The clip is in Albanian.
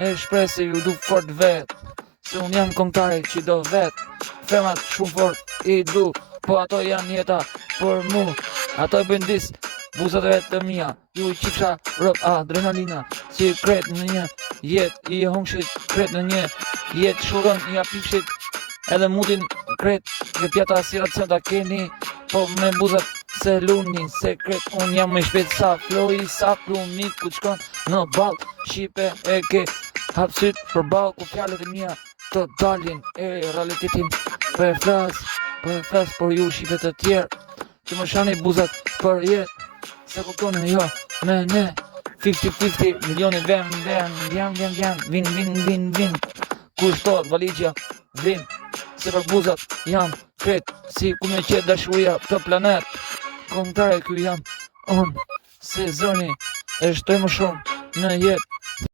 e shpres se ju du fort vet, se unë jam kontare që do vet, femrat shumë fort i du, po ato janë jeta për mu, ato e bëjnë dis, buzat e vetë të mija, ju i qipsha rop adrenalina, si kret në një jet i hongshit, kret në një jet shurën i apishit, edhe mutin kret dhe pjata si racion keni, po me buzat se luni, se kret unë jam me shpet sa flori, sa kluni ku shkon në bal, shipe e ke hapsyt për bal, ku fjallet e mija të dalin e realitetin, për e flas për ju shipe të tjerë, që më shani buzat për jetë, se kuptone jo, me ne, 50-50, milioni vin, ku shtot valigja, vin, se për buzat jam kret, si ku me qetë dashuria të planet, kontare ky jam unë, se zoni e shtoj më shumë në jetë,